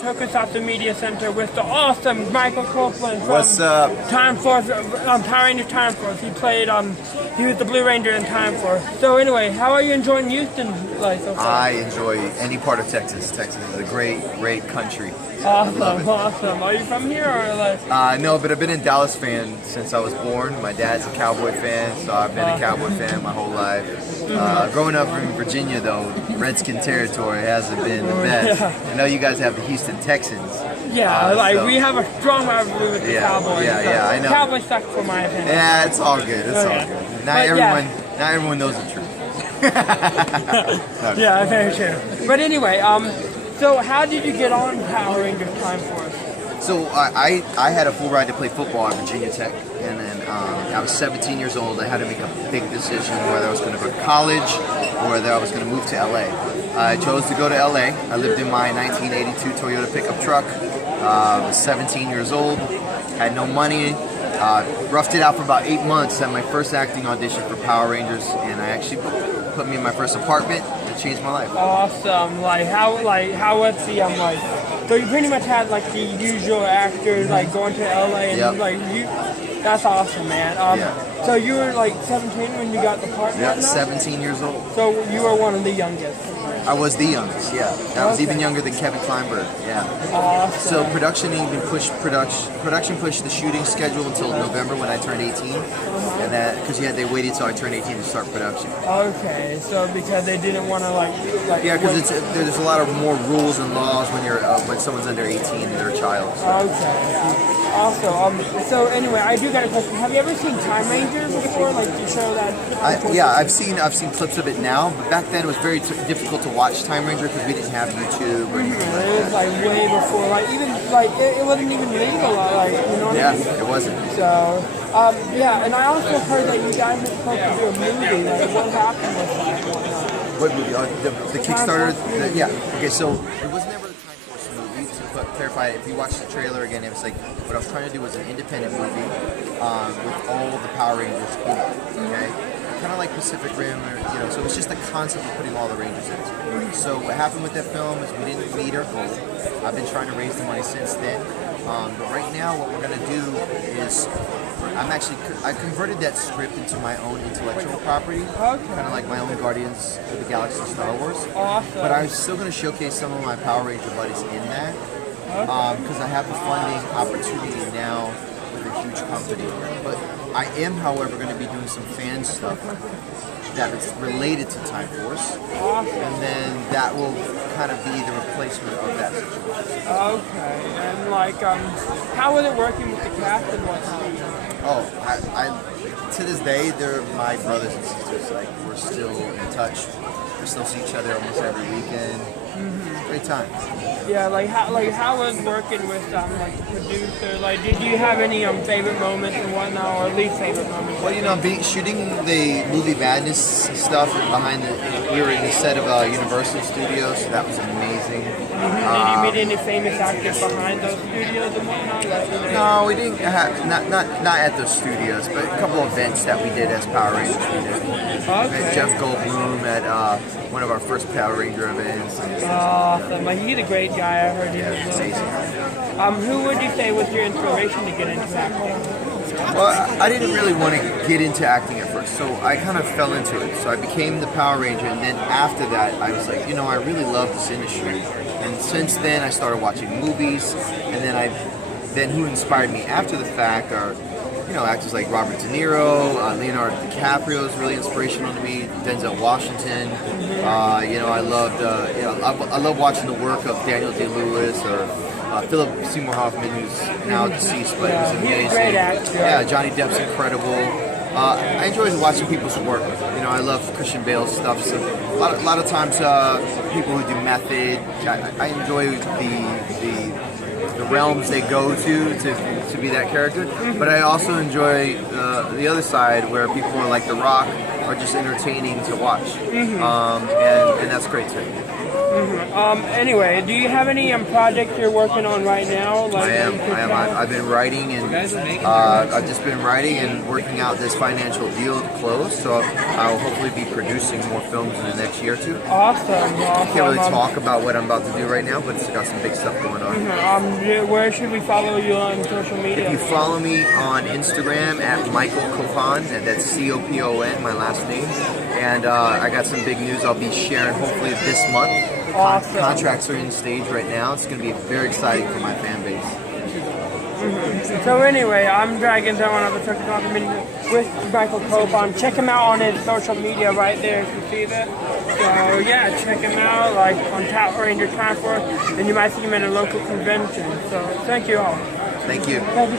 Tokusatsu Media Center with the awesome Michael Copon from What's up? Time Force, Power Rangers Time Force. He was the Blue Ranger in Time Force. So anyway, how are you enjoying Houston life so far? I enjoy any part of Texas. Texas is a great country. Awesome. Are you from here or like? No, but I've been a Dallas fan since I was born. My dad's a Cowboy fan, so I've been a Cowboy fan my whole life. Growing up in Virginia, though, Redskin territory hasn't been the best. I know you guys have the Houston Texans. Yeah, we have a strong rivalry with the Cowboys. Yeah, I know. Cowboys suck for my opinion. Yeah, it's all good. It's all good. Not everyone knows the truth. Yeah, very true. But anyway, so how did you get on Power Rangers Time Force? So I had a full ride to play football at Virginia Tech, and then I was 17 years old. I had to make a big decision whether I was going to go to college or whether I was going to move to LA. I chose to go to LA. I lived in my 1982 Toyota pickup truck. I was 17 years old, had no money, roughed it out for about 8 months at my first acting audition for Power Rangers, and I actually put me in my first apartment. It changed my life. Awesome. How was the so you pretty much had like the usual actors like going to LA and that's awesome, man. So you were like 17 when you got the part? Yeah, 17 years old. So you were one of the youngest. I was the youngest, yeah. I was even younger than Kevin Kleinberg, yeah. Awesome. So production pushed the shooting schedule until November when I turned 18, and that because they waited till I turned 18 to start production. Okay, so because they didn't want to like because there's a lot of more rules and laws when someone's under 18 and they're a child. So. Okay. Also, so anyway, I do got a question. Have you ever seen Time Rangers before? Like the show that? I've seen clips of it now, but back then it was very difficult to watch Time Ranger because we didn't have YouTube or anything like that. It was like way before, like even like it wasn't even legal, like you know. Yeah, it wasn't. So, and I also heard that you guys were supposed to do a movie. Like, what happened with that? What movie? The Kickstarter. Okay, so it was never the Time Force movie. To clarify, if you watch the trailer again, it was like what I was trying to do was an independent movie with all the Power Rangers in it. Okay. Kind of like Pacific Rim, so it's just the concept of putting all the Rangers in. So what happened with that film is we didn't meet our goal. I've been trying to raise the money since then, but right now what we're gonna do is I converted that script into my own intellectual property, kind of like my own Guardians of the Galaxy Star Wars. Awesome. But I'm still gonna showcase some of my Power Ranger buddies in that, because I have the funding opportunity now with a huge company. But I am, however, going to be doing some fan stuff that is related to Time Force, and then that will kind of be the replacement of that situation. Okay, and how was it working with the cast and whatnot? Oh, I to this day, they're my brothers and sisters. Like, we're still in touch. We still see each other almost every weekend. Great time. Yeah, how was working with the producer? Like, did you have any favorite moments and whatnot, or least favorite moments? Well, shooting the movie Madness stuff we were in the set of Universal Studios, so that was amazing. Did you meet any famous actors behind those studios and whatnot? No, we didn't have not at those studios, but a couple of events that we did as Power Rangers. We did. Okay. Jeff Goldblum at one of our first Power Ranger events. Awesome. He's a great guy. I heard him. Amazing. Who would you say was your inspiration to get into acting? Well, I didn't really want to get into acting at first, so I kind of fell into it. So I became the Power Ranger, and then after that, I was like, I really love this industry. And since then, I started watching movies, and then who inspired me after the fact are, actors like Robert De Niro, Leonardo DiCaprio is really inspirational to me. Denzel Washington. I love watching the work of Daniel Day-Lewis or Philip Seymour Hoffman, who's now deceased, but he was amazing. He's a great actor. Yeah, Johnny Depp's incredible. I enjoy watching people's work. I love Christian Bale's stuff. So a lot of times, people who do method, I enjoy the realms they go to be that character. But I also enjoy the other side where people are like The Rock are just entertaining to watch, and that's great too. Anyway, do you have any projects you're working on right now? Like, I am. I've been writing and I've just been writing and working out this financial deal to close. So I'll hopefully be producing more films in the next year or two. Awesome. Can't really talk about what I'm about to do right now, but it's got some big stuff going on. Where should we follow you on social media? If you follow me on Instagram at Michael Copon, and that's Copon, my last name, and I got some big news I'll be sharing hopefully this month. Awesome. Contracts are in stage right now. It's going to be very exciting for my fan base. So anyway, I'm Dragon Zone of the Tokusatsu Media with Michael Copon. Check him out on his social media right there if you see that. So yeah, check him out like on tap or in your time for it, and you might see him at a local convention. So thank you all. Thank you. Thank you.